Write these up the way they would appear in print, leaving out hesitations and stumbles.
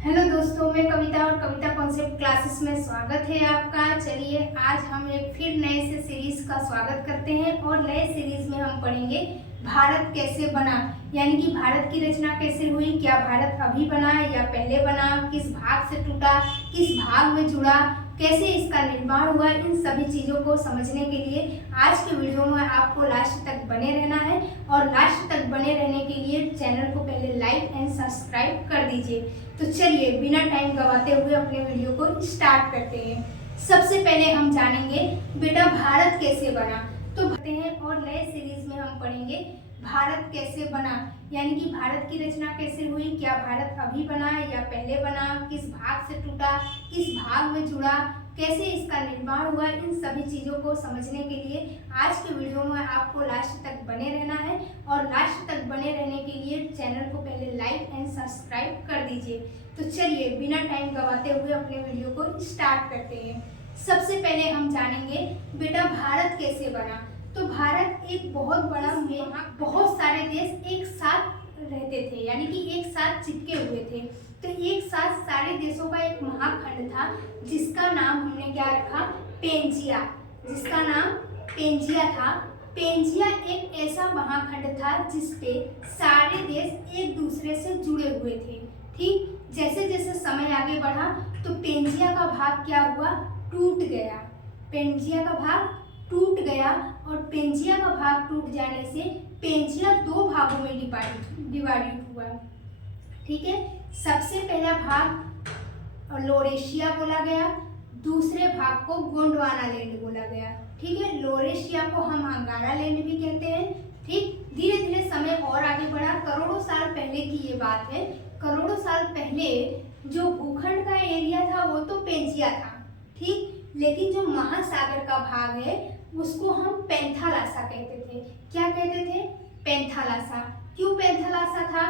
Hello दोस्तों, मैं कविता और कविता कॉन्सेप्ट क्लासेस में स्वागत है आपका। चलिए आज हम एक फिर नए से सीरीज का स्वागत करते हैं और नए सीरीज में हम पढ़ेंगे भारत कैसे बना, यानी कि भारत की रचना कैसे हुई, क्या भारत अभी बना या पहले बना, किस भाग से टूटा, किस भाग में जुड़ा, कैसे इसका निर्माण हुआ। इन सभी चीज़ों को समझने के लिए आज के वीडियो में आपको लास्ट तक बने रहना है और लास्ट तक बने रहने के लिए चैनल को पहले लाइक एंड सब्सक्राइब कर दीजिए। तो चलिए बिना टाइम गवाते हुए अपने वीडियो को स्टार्ट करते हैं। सबसे पहले हम जानेंगे बेटा भारत कैसे बना। तो बढ़ते हैं और नए सीरीज में हम पढ़ेंगे भारत कैसे बना, यानी कि भारत की रचना कैसे हुई, क्या भारत अभी बना या पहले बना, किस भाग से टूटा, किस भाग में जुड़ा, कैसे इसका निर्माण हुआ। इन सभी चीज़ों को समझने के लिए आज के वीडियो में आपको लास्ट तक बने रहना है और लास्ट तक बने रहने के लिए चैनल को पहले लाइक एंड सब्सक्राइब कर दीजिए। तो चलिए बिना टाइम गवाते हुए अपने वीडियो को स्टार्ट करते हैं। सबसे पहले हम जानेंगे बेटा भारत कैसे बना। तो भारत एक बहुत बड़ा में बहुत सारे देश एक साथ रहते थे, यानी कि एक साथ चिपके हुए थे। तो एक साथ सारे देशों का एक महाखंड था जिसका नाम हमने क्या रखा, पेंजिया, जिसका नाम पेंजिया था। पेंजिया एक ऐसा महाखंड था जिसपे सारे देश एक दूसरे से जुड़े हुए थे। ठीक, जैसे जैसे समय आगे बढ़ा तो पेंजिया का भाग क्या हुआ, टूट गया। पेंजिया का भाग टूट गया और पेंजिया का भाग टूट जाने से पेंजिया दो भागों में डिवाइड हुआ। ठीक है, सबसे पहला भाग लोरेशिया बोला गया, दूसरे भाग को गोंडवाना लैंड बोला गया। ठीक है, लोरेशिया को हम अंगारा लैंड भी कहते हैं। ठीक, धीरे धीरे समय और आगे बढ़ा। करोड़ों साल पहले की ये बात है। करोड़ों साल पहले जो भूखंड का एरिया था वो तो पेंजिया था। ठीक, लेकिन जो महासागर का भाग है उसको हम पैंथालासा कहते थे। क्या कहते थे, पैंथालासा। क्यों पैंथालासा था,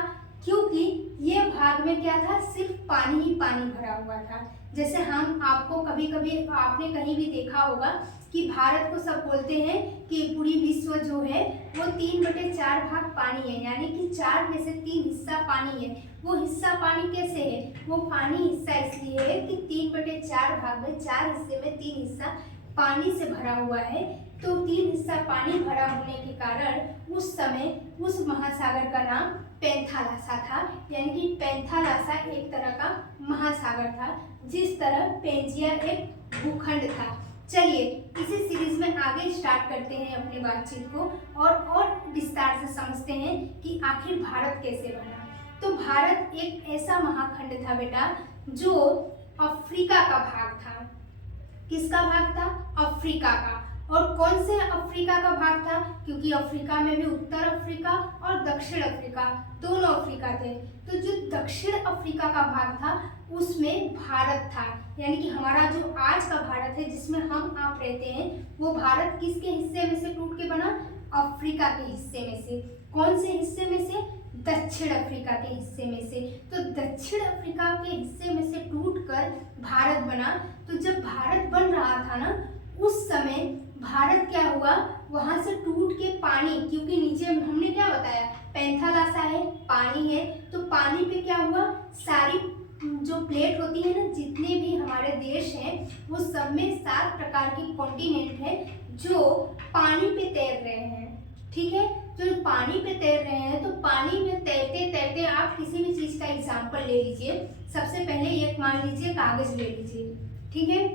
क्योंकि ये भाग में क्या था, सिर्फ पानी ही पानी भरा हुआ था। जैसे हम आपको कभी कभी आपने कहीं भी देखा होगा कि भारत को सब बोलते हैं कि पूरी विश्व जो है वो 3/4 भाग पानी है, यानी कि 4 में से 3 हिस्सा पानी है। वो हिस्सा पानी कैसे है, वो पानी हिस्सा इसलिए है कि 3/4 भाग में 4 हिस्से में 3 हिस्सा पानी से भरा हुआ है। तो 3 हिस्सा पानी भरा होने के कारण उस समय उस महासागर का नाम पैंथालासा था, यानी कि पैंथालासा एक तरह का महासागर था, जिस तरह पेंजिया एक भूखंड था। चलिए इसी सीरीज में आगे स्टार्ट करते हैं अपनी बातचीत को और विस्तार से समझते हैं कि आखिर भारत कैसे बना। तो भारत एक ऐसा महाखंड था बेटा जो अफ्रीका का भाग था। किसका भाग था, अफ्रीका का। और कौन से अफ्रीका का भाग था, क्योंकि अफ्रीका में भी उत्तर अफ्रीका और दक्षिण अफ्रीका दोनों अफ्रीका थे। तो जो दक्षिण अफ्रीका का भाग था उसमें भारत था, यानी कि हमारा जो आज का भारत है जिसमें हम आप रहते हैं वो भारत किसके हिस्से में से टूट के बना, अफ्रीका के हिस्से में से। कौन से हिस्से में से, दक्षिण अफ्रीका के हिस्से में से। तो दक्षिण अफ्रीका के हिस्से में से टूटकर भारत बना। तो जब भारत बन रहा था ना उस समय भारत क्या हुआ, वहां से टूट के पानी, क्योंकि नीचे हमने क्या बताया पैंथालासा है, पानी है, तो पानी पे क्या हुआ, सारी जो प्लेट होती है ना, जितने भी हमारे देश हैं वो सब में 7 प्रकार की कॉन्टिनेंट है जो पानी पे तैर रहे हैं। ठीक है, जो पानी पे तैर रहे हैं, तो पानी में तैरते तैरते आप किसी भी चीज का एग्जाम्पल ले लीजिए। सबसे पहले एक मान लीजिए कागज ले लीजिए, ठीक है,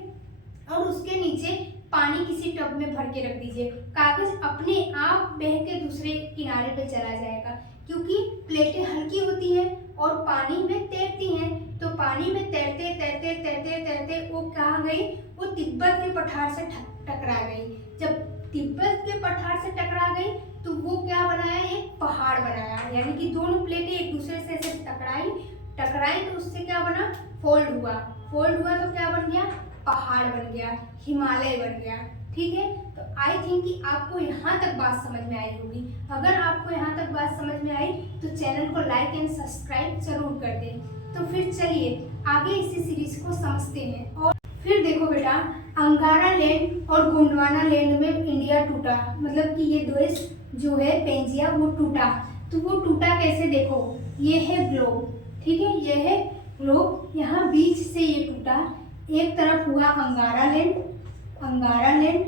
और उसके नीचे पानी किसी टब में भर के रख दीजिए। कागज अपने आप बह के दूसरे किनारे पे चला जाएगा, क्योंकि प्लेटें हल्की होती हैं और पानी में तैरती हैं। तो पानी में तैरते तैरते तैरते तैरते वो कहाँ गई, वो तिब्बत के पठार से टकरा गई। जब तिब्बत के पठार से टकरा गई तो वो क्या बनाया, एक पहाड़ बनाया, यानी कि दोनों प्लेटें एक दूसरे से ऐसे टकराई तो उससे क्या बना, फोल्ड हुआ तो क्या बन गया, पहाड़ बन गया, हिमालय बन गया। ठीक है, तो आई थिंक कि आपको यहाँ तक बात समझ में आई होगी। अगर आपको यहाँ तक बात समझ में आई तो चैनल को लाइक एंड सब्सक्राइब जरूर कर दें। तो फिर चलिए आगे इसी सीरीज को समझते हैं। और फिर देखो बेटा, अंगारा लैंड और गोंडवाना लैंड में इंडिया टूटा, मतलब कि ये देश जो है पेंजिया वो टूटा। तो वो टूटा कैसे, देखो ये है ग्लोब, ठीक है, ये है लोग यहाँ बीच से ये टूटा, एक तरफ हुआ अंगारा लैंड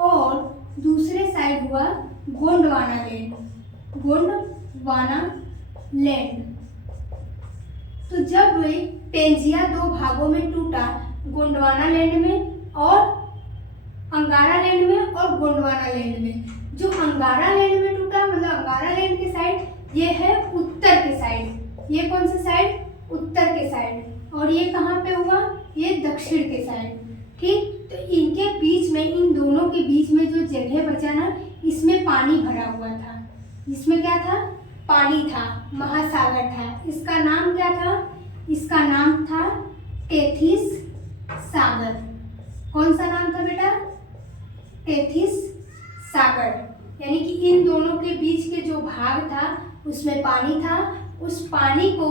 और दूसरे साइड हुआ गोंडवाना लैंड। तो जब पेंजिया दो भागों में टूटा, गोंडवाना लैंड में और अंगारा लैंड में और गोंडवाना लैंड में, जो अंगारा लैंड में टूटा मतलब अंगारा लैंड की साइड ये है उत्तर के साइड, ये कौन सी साइड, उत्तर के साइड, और ये कहाँ पे हुआ, ये दक्षिण के साइड। ठीक, तो इनके बीच में, इन दोनों के बीच में जो जगह बचा ना, इसमें पानी भरा हुआ था। इसमें क्या था, पानी था, महासागर था। इसका नाम क्या था, इसका नाम था टेथिस सागर। कौन सा नाम था बेटा, टेथिस सागर। यानी कि इन दोनों के बीच के जो भाग था उसमें पानी था, उस पानी को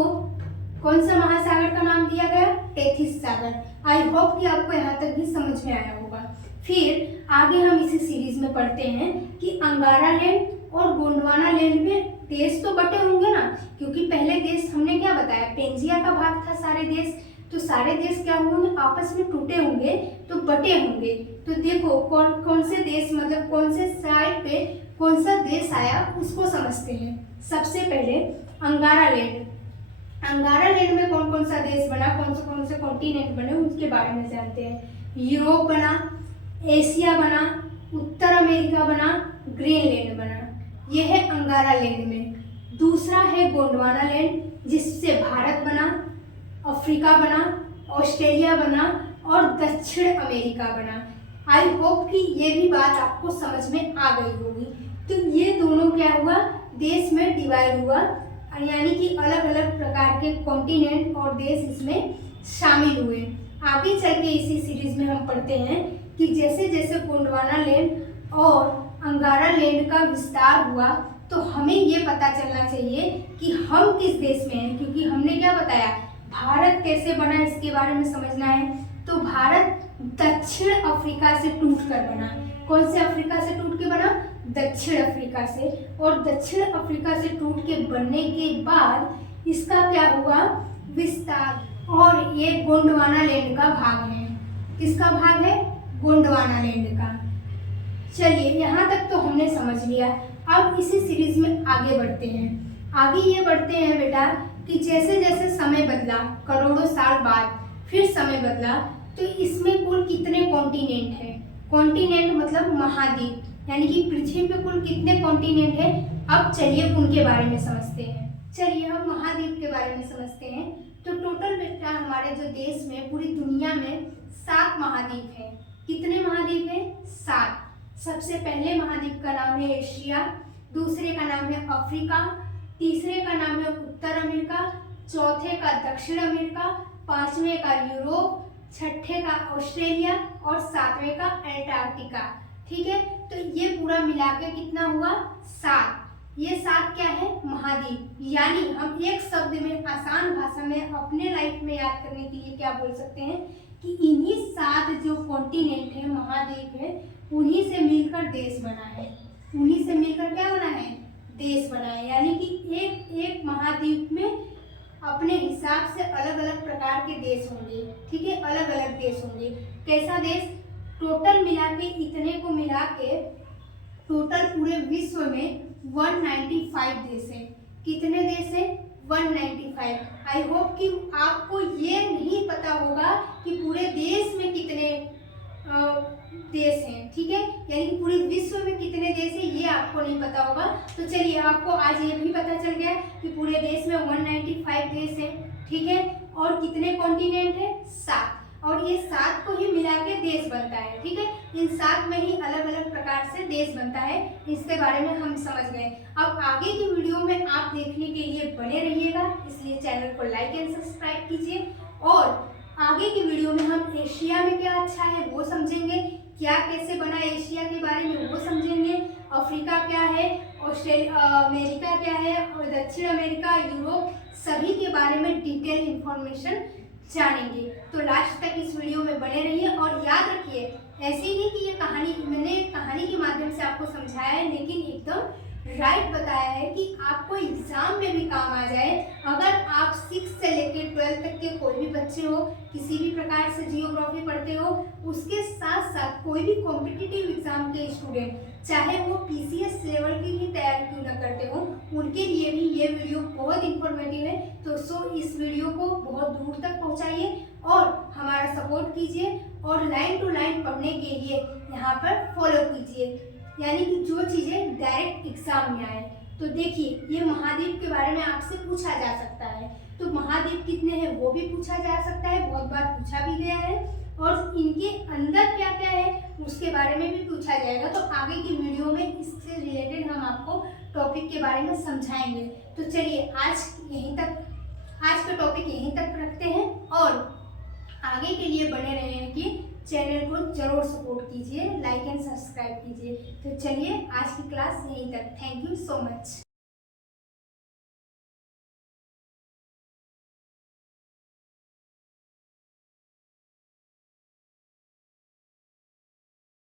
कौन सा महासागर का नाम दिया गया, टेथिस सागर। आई होप कि आपको यहाँ तक भी समझ में आया होगा। फिर आगे हम इसी सीरीज में पढ़ते हैं कि अंगारा लैंड और गोंडवाना लैंड में देश तो बटे होंगे ना, क्योंकि पहले देश हमने क्या बताया, पेंजिया का भाग था सारे देश, तो सारे देश क्या होंगे, आपस में टूटे होंगे तो बटे होंगे। तो देखो कौन कौन से देश, मतलब कौन से साइड पे कौन सा देश आया उसको समझते हैं। सबसे पहले अंगारा लैंड में कौन कौन सा देश बना, कौन से कॉन्टिनेंट बने उसके बारे में जानते हैं। यूरोप बना, एशिया बना, उत्तर अमेरिका बना, ग्रीनलैंड बना, यह है अंगारा लैंड में। दूसरा है गोंडवाना लैंड, जिससे भारत बना, अफ्रीका बना, ऑस्ट्रेलिया बना और दक्षिण अमेरिका बना। आई होप कि ये भी बात आपको समझ में आ गई होगी। तो ये दोनों क्या हुआ, देश में डिवाइड हुआ, यानी कि अलग अलग प्रकार के कॉन्टिनेंट और देश इसमें शामिल हुए। आगे चल के इसी सीरीज में हम पढ़ते हैं कि जैसे जैसे गोंडवाना लैंड और अंगारा लैंड का विस्तार हुआ तो हमें ये पता चलना चाहिए कि हम किस देश में हैं, क्योंकि हमने क्या बताया, भारत कैसे बना इसके बारे में समझना है। तो भारत दक्षिण अफ्रीका से टूट कर बना। कौन से अफ्रीका से टूट के बना, दक्षिण अफ्रीका से। और दक्षिण अफ्रीका से टूट के बनने के बाद इसका क्या हुआ, विस्तार, और ये गोंडवाना लैंड का भाग है। किसका भाग है, गोंडवाना लैंड का। चलिए यहाँ तक तो हमने समझ लिया। अब इसी सीरीज में आगे बढ़ते हैं। आगे ये बढ़ते हैं बेटा कि जैसे जैसे समय बदला, करोड़ों साल बाद फिर समय बदला, तो इसमें कुल कितने कॉन्टिनेंट हैं। कॉन्टिनेंट मतलब महाद्वीप, यानी कि पृथ्वी पे कुल कितने कॉन्टिनेंट हैं। अब चलिए उनके बारे में समझते हैं। चलिए हम महाद्वीप के बारे में समझते हैं। तो टोटल बेटा हमारे जो देश में, पूरी दुनिया में 7 महाद्वीप हैं। कितने महाद्वीप हैं, 7। सबसे पहले महाद्वीप का नाम है एशिया, दूसरे का नाम है अफ्रीका, तीसरे का नाम है उत्तर अमेरिका, चौथे का दक्षिण अमेरिका, पांचवें का यूरोप, छठे का ऑस्ट्रेलिया और सातवें का एंटार्क्टिका। ठीक है, तो ये पूरा मिला के कितना हुआ, 7। ये 7 क्या है, महाद्वीप। यानी हम एक शब्द में आसान भाषा में अपने लाइफ में याद करने के लिए क्या बोल सकते हैं कि इन्हीं 7 जो कॉन्टिनेंट है, महाद्वीप है, उन्हीं से मिलकर देश बना है। उन्हीं से मिलकर क्या बना है, देश बना है। यानी कि एक एक महाद्वीप में अपने हिसाब से अलग अलग प्रकार के देश होंगे। ठीक है, अलग अलग देश होंगे। कैसा देश, टोटल मिला के, इतने को मिला के टोटल पूरे विश्व में 195 देश है। कितने देश है, 195। आई होप कि आपको ये नहीं पता होगा कि पूरे देश में कितने देश हैं। ठीक है, यानी कि पूरे विश्व में कितने देश हैं ये आपको नहीं पता होगा। तो चलिए आपको आज ये भी पता चल गया कि पूरे देश में 195 देश हैं। ठीक है, और कितने कॉन्टिनेंट है, 7। और ये 7 को ही मिला के देश बनता है। ठीक है, इन 7 में ही अलग अलग प्रकार से देश बनता है। इसके बारे में हम समझ गए। अब आगे की वीडियो में आप देखने के लिए बने रहिएगा, इसलिए चैनल को लाइक एंड सब्सक्राइब कीजिए। और आगे की वीडियो में हम एशिया में क्या अच्छा है वो समझेंगे, क्या कैसे बना एशिया के बारे में वो समझेंगे, अफ्रीका क्या है, ऑस्ट्रेलिया, अमेरिका क्या है, और दक्षिण अमेरिका, यूरोप, सभी के बारे में डिटेल इंफॉर्मेशन जानेंगे। तो लास्ट तक इस वीडियो में बने रहिए। और याद रखिए, ऐसे नहीं कि ये कहानी, मैंने कहानी के माध्यम से आपको समझाया है, लेकिन एकदम राइट बताया है कि आपको एग्जाम में भी काम आ जाए। अगर आप 6 से लेकर 12 तक के कोई भी बच्चे हो, किसी भी प्रकार से जियोग्राफी पढ़ते हो, उसके साथ साथ कोई भी कॉम्पिटिटिव एग्जाम के स्टूडेंट, चाहे वो पीसीएस लेवल की ही तैयारी क्यों ना करते हो, उनके लिए भी ये वीडियो बहुत इंफॉर्मेटिव है। तो इस वीडियो को बहुत दूर तक पहुंचाइए और हमारा सपोर्ट कीजिए और लाइन टू लाइन पढ़ने के लिए यहाँ पर फॉलो कीजिए, यानी कि जो चीज़ें डायरेक्ट एग्जाम में आए। तो देखिए, ये महाद्वीप के बारे में आपसे पूछा जा सकता है, तो महाद्वीप कितने हैं वो भी पूछा जा सकता है, बहुत बार पूछा भी गया है, और इनके अंदर क्या क्या है उसके बारे में भी पूछा जाएगा। तो आगे की वीडियो में इससे रिलेटेड हम आपको टॉपिक के बारे में समझाएंगे। तो चलिए आज का टॉपिक यहीं तक रखते हैं और आगे के लिए बने रहें कि चैनल को जरूर सपोर्ट कीजिए, लाइक एंड सब्सक्राइब कीजिए। तो चलिए आज की क्लास यहीं तक। Thank you so much.